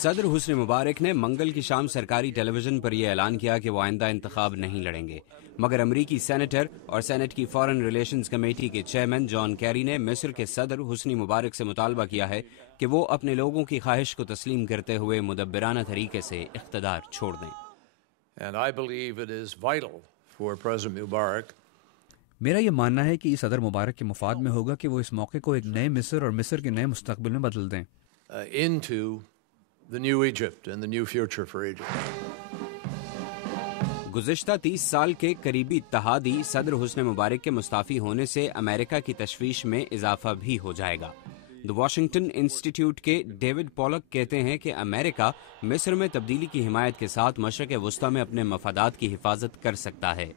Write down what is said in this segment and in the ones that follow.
सदर हुस्न मुबारक ने मंगल की शाम सरकारी टेलीविजन पर यह ऐलान किया कि वो आइंदा इंतखाब नहीं लड़ेंगे, मगर अमरीकी सेनेटर और सेनेट की फॉरेन रिलेशंस कमेटी के चेयरमैन जॉन कैरी ने मिस्र के सदर हुस्नी मुबारक से मुतालबा किया है कि वो अपने लोगों की ख्वाहिश को तस्लीम करते हुए मुदब्बिराना तरीके से इख्तिदार छोड़ दें। मेरा ये मानना है कि सदर मुबारक के मुफाद में होगा कि वो इस मौके को एक नए मिस्र और मिस्र के नए मुस्तकबिल में बदल दें। गुज़िश्ता 30 साल के करीबी इत्तेहादी सदर हुस्न मुबारक के मुस्ताफ़ी होने से अमेरिका की तशवीश में इजाफा भी हो जाएगा। द वाशिंगटन इंस्टीट्यूट के डेविड पॉलक कहते हैं कि अमेरिका मिस्र में तब्दीली की हिमायत के साथ मशरक़ वुस्ता में अपने मफादात की हिफाजत कर सकता है।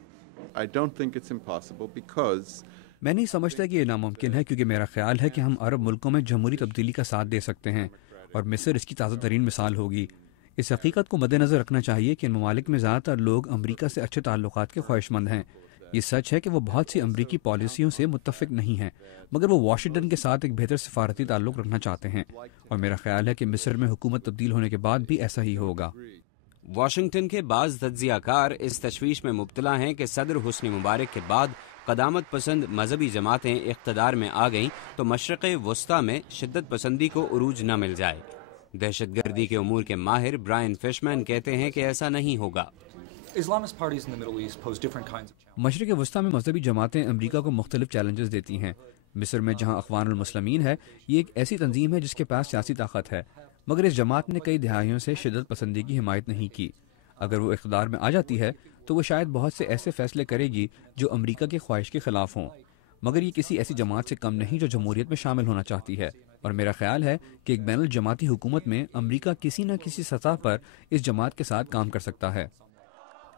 मैं नहीं समझता कि ये नामुमकिन है, क्योंकि मेरा ख्याल है कि हम अरब मुल्कों में जमहूरी तब्दीली का साथ दे सकते हैं और मिस्र इसकी ताज़ा तरीन मिसाल होगी। इस हकीकत को मद्देनज़र रखना चाहिए कि इन ममालिक में ज़्यादातर लोग अमरीका से अच्छे ताल्लुकात के ख्वाहिशमंद हैं। ये सच है कि वो बहुत सी अमरीकी पॉलिसियों से मुत्तफ़िक नहीं हैं, मगर वो वाशिंगटन के साथ एक बेहतर सफारती ताल्लुक रखना चाहते हैं, और मेरा ख्याल है कि मिस्र में हुकूमत तब्दील होने के बाद भी ऐसा ही होगा। वाशिंगटन के बाज़ तज्ज़ियाकार इस तशवीश में मुब्तला हैं कि सदर हुस्न मुबारक के बाद क़दामत पसंद मजहबी जमातें इक़्तिदार में आ गईं तो मशरक़ वुस्ता में शिद्दत पसंदी को उरूज न मिल जाए। दहशत गर्दी के उमूर के माहिर ब्रायन फिशमैन कहते हैं कि ऐसा नहीं होगा। मशरक़ वुस्ता में मजहबी जमातें अमरीका को मुख्तलिफ चैलेंजेस देती हैं। मिस्र में जहाँ अख़वानुल मुस्लिमीन है, ये एक ऐसी तंजीम है जिसके पास सियासी ताकत है, मगर इस जमात ने कई दहाइयों से शिद्दत पसंदी की हिमायत नहीं की। अगर वो इक़्तिदार में आ जाती है तो वो शायद बहुत से ऐसे फैसले करेगी जो अमरीका की ख्वाहिश के खिलाफ हों, मगर ये किसी ऐसी जमात से कम नहीं जो जमहूरियत में शामिल होना चाहती है। और मेरा ख्याल है कि एक बैनुल जमाती हुकूमत में अमरीका किसी न किसी सतह पर इस जमात के साथ काम कर सकता है।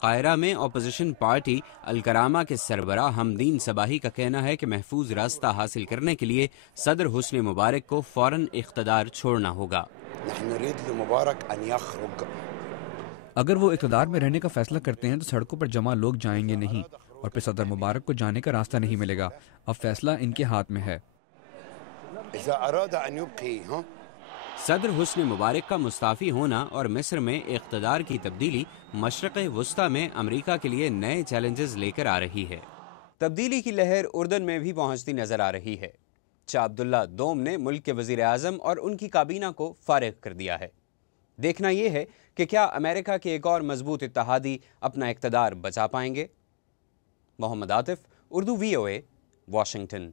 कायरा में अपोजिशन पार्टी अल-करामा के सरबराह हमदीन सबाही का कहना है कि महफूज रास्ता हासिल करने के लिए सदर हुस्न मुबारक को फौरन इख्तिदार छोड़ना होगा। अगर वो इक़्तिदार में रहने का फैसला करते हैं तो सड़कों पर जमा लोग जाएंगे नहीं और फिर सदर मुबारक को जाने का रास्ता नहीं मिलेगा। अब फैसला इनके हाथ में है। सदर हुस्न मुबारक का मुस्ताफ़ी होना और मिस्र में इक़्तिदार की तब्दीली मशरक़ वुस्ता में अमरीका के लिए नए चैलेंजेस लेकर आ रही है। तब्दीली की लहर उर्दन में भी पहुँचती नजर आ रही है। शाह अब्दुल्ला दोम ने मुल्क के वज़ीर आज़म और उनकी काबीना को फारिग कर दिया है। देखना यह है कि क्या अमेरिका के एक और मजबूत इत्तेहादी अपना इक़्तिदार बचा पाएंगे। Mohammad Atif, Urdu VOA, Washington.